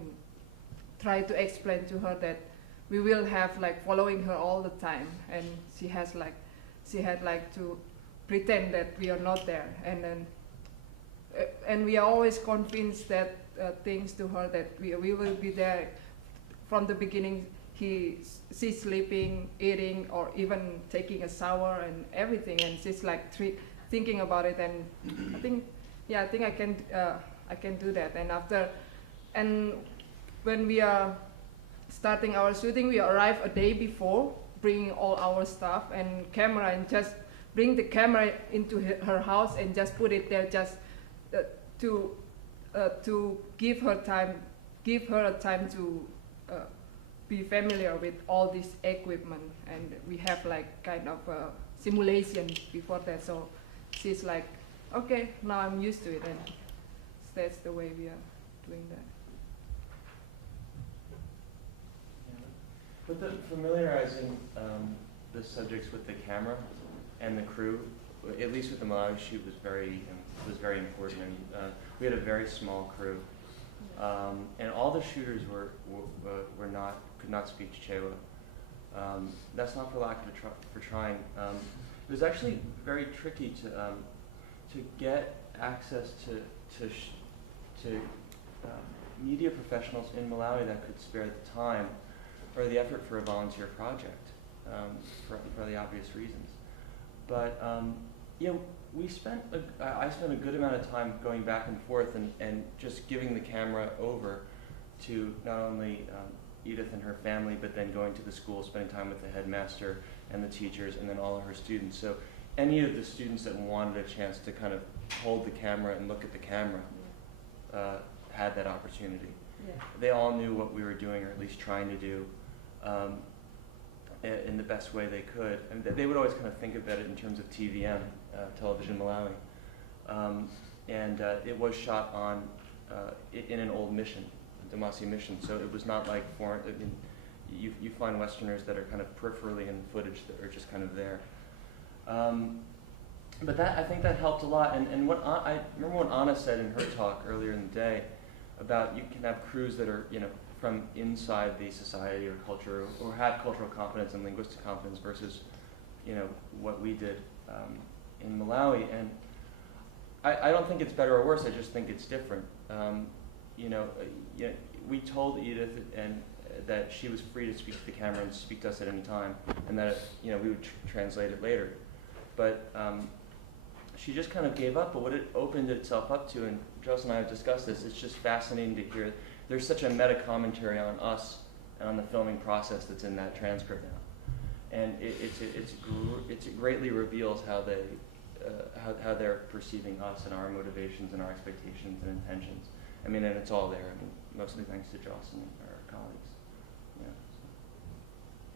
try to explain to her that we will have following her all the time, and she has she had like to pretend that we are not there, and then and we are always convinced that things to her that we will be there from the beginning. She's sleeping, eating, or even taking a shower and everything, and she's like thinking about it. And I think I can do that. And when we are starting our shooting, we arrive a day before, bringing all our stuff and camera, and just bring the camera into her house and just put it there, just to give her a time to be familiar with all this equipment. And we have like kind of a simulation before that, so she's like, okay, now I'm used to it, and that's the way we are doing that. With the familiarizing the subjects with the camera and the crew, at least with the Malawi shoot, was very important. And we had a very small crew, and all the shooters could not speak Chichewa. That's not for lack of trying. It was actually very tricky to get access to media professionals in Malawi that could spare the time or the effort for a volunteer project, for the obvious reasons. But I spent a good amount of time going back and forth and just giving the camera over to not only Edith and her family, but then going to the school, spending time with the headmaster and the teachers, and then all of her students. So any of the students that wanted a chance to kind of hold the camera and look at the camera had that opportunity. Yeah. They all knew what we were doing, or at least trying to do, in the best way they could. And they would always kind of think about it in terms of TVM, Television Malawi. And it was shot on in an old mission, Damasi mission, so it was not like foreign. I mean, you find Westerners that are kind of peripherally in footage that are just kind of there. But I think that helped a lot. And what I remember what Anna said in her talk earlier in the day about you can have crews that are from inside the society or culture, or have cultural competence and linguistic competence versus what we did in Malawi. And I don't think it's better or worse. I just think it's different. We told Edith and that she was free to speak to the camera and speak to us at any time, and that we would translate it later. But she just kind of gave up. But what it opened itself up to, and Joss and I have discussed this, it's just fascinating to hear. There's such a meta commentary on us and on the filming process that's in that transcript now, and it greatly reveals how they're perceiving us and our motivations and our expectations and intentions. I mean, and it's all there. I mean, mostly thanks to Joss and our colleagues. Yeah.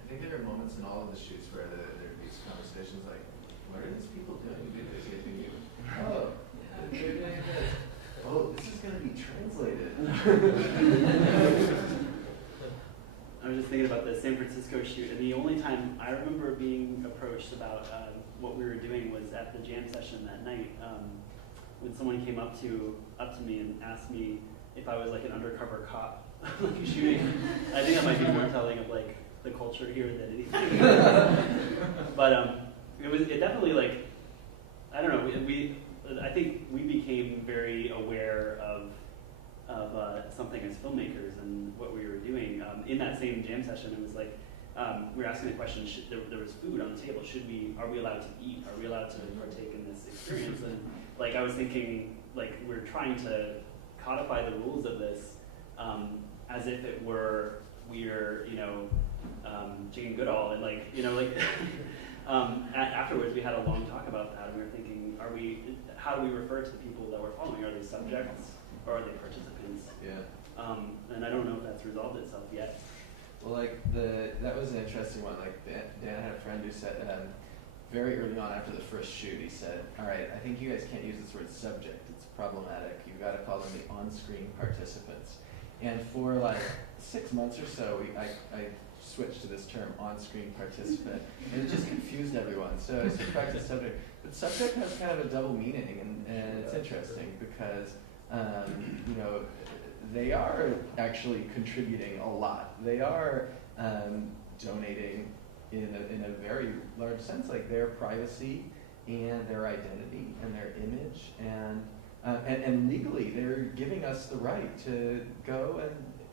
I think there are moments in all of the shoots where there are these conversations like, what are these people doing? Do they say to you, oh, they're doing this. Oh, this is going to be translated. I was just thinking about the San Francisco shoot, and the only time I remember being approached about what we were doing was at the jam session that night, when someone came up to me and asked me if I was like an undercover cop, like shooting. I think that might be more telling of like the culture here than anything. But it definitely like, I don't know, I think we became very aware of something as filmmakers and what we were doing. In that same jam session, it was like, we were asking the question, there was food on the table, are we allowed to eat? Are we allowed to partake in this experience? And like, I was thinking, like, we're trying to codify the rules of this as if it were, we're, Jane Goodall, and like, afterwards we had a long talk about that, and we were thinking, how do we refer to the people that we're following? Are they subjects or are they participants? Yeah. And I don't know if that's resolved itself yet. Well, like that was an interesting one. Like Dan had a friend who said very early on after the first shoot, he said, "All right, I think you guys can't use this word subject. It's problematic. You've got to call them the on-screen participants." And for like 6 months or so, I switched to this term, on-screen participant, and it just confused everyone. So I switched back to subject. But subject has kind of a double meaning, and it's interesting because they are actually contributing a lot. They are donating in a very large sense, like their privacy and their identity and their image, and legally they're giving us the right to go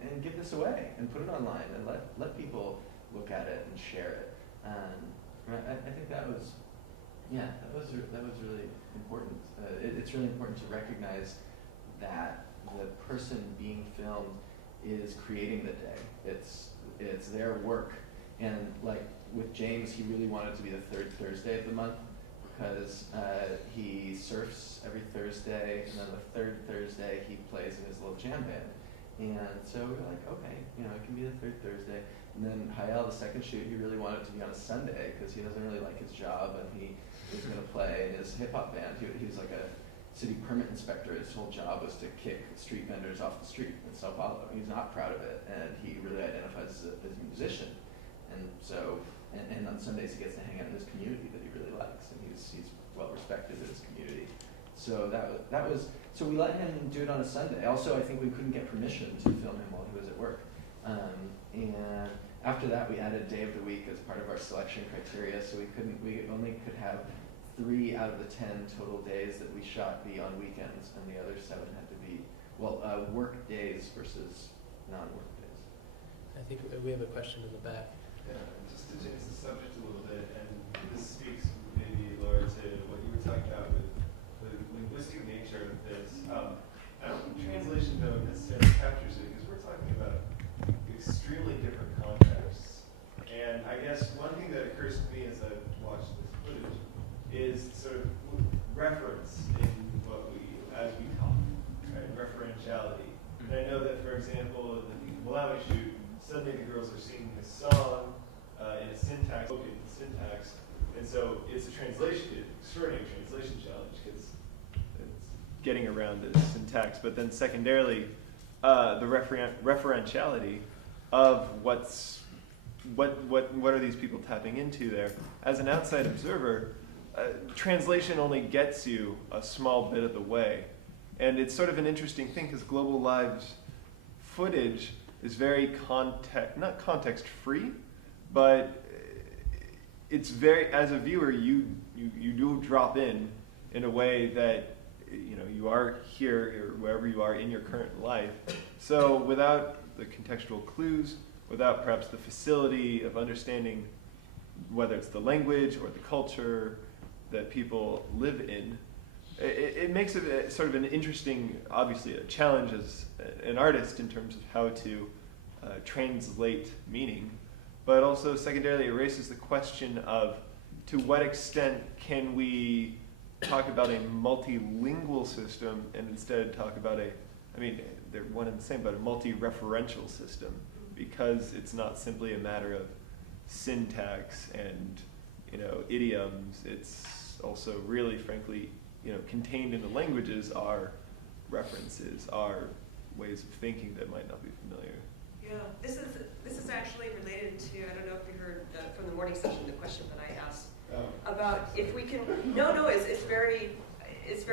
and give this away and put it online and let people look at it and share it. I think that was really important. It's really important to recognize that the person being filmed is creating the day. It's their work, and like with James, he really wanted to be the third Thursday of the month because he surfs every Thursday, and then the third Thursday he plays in his little jam band. And so we were like, okay, it can be the third Thursday. And then Hayel, the second shoot, he really wanted to be on a Sunday because he doesn't really like his job, and he was going to play in his hip hop band. He was like a city permit inspector. His whole job was to kick street vendors off the street in Sao Paulo. He's not proud of it, and he really identifies as a musician. And so, and on Sundays he gets to hang out in his community that he really likes, and he's well respected in his community. So that was so we let him do it on a Sunday. Also, I think we couldn't get permission to film him while he was at work, and after that we added day of the week as part of our selection criteria. So we only could have 3 out of the 10 total days that we shot be on weekends, and the other 7 had to be work days versus non-work days. I think we have a question in the back. Yeah, just to change the subject a little bit, and this speaks maybe, Laura, to what you were talking about with the linguistic nature of this. I don't think translation, though, necessarily captures it, because we're talking about extremely different contexts. And I guess one thing that occurs to me as I watch this footage is sort of reference in as we talk, right? Referentiality. And I know that, for example, in the Malawi shoot, suddenly the girls are singing a song in a spoken syntax, and so it's a extraordinary translation challenge because it's getting around the syntax. But then secondarily, the referentiality of what are these people tapping into there? As an outside observer, translation only gets you a small bit of the way. And it's sort of an interesting thing because Global Live's footage is very not context free, but it's very, as a viewer, you do drop in a way that you are here or wherever you are in your current life. So without the contextual clues, without perhaps the facility of understanding whether it's the language or the culture that people live in, it makes it sort of an interesting, obviously a challenge as an artist in terms of how to translate meaning, but also secondarily it raises the question of to what extent can we talk about a multilingual system and instead talk about they're one and the same, but a multi-referential system, because it's not simply a matter of syntax and idioms. It's also really, frankly, contained in the languages are references, are ways of thinking that might not be familiar. Yeah, this is actually related to, I don't know if you heard from the morning session the question that I asked about if we can. No, it's very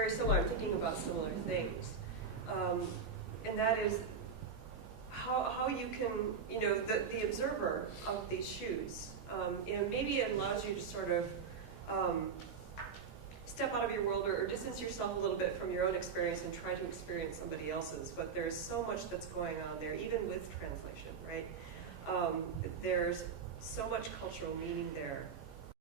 similar. I'm thinking about similar things, and that is how you can, the observer of these shoots, maybe it allows you to sort of step out of your world or distance yourself a little bit from your own experience and try to experience somebody else's. But there's so much that's going on there, even with translation, right? There's so much cultural meaning there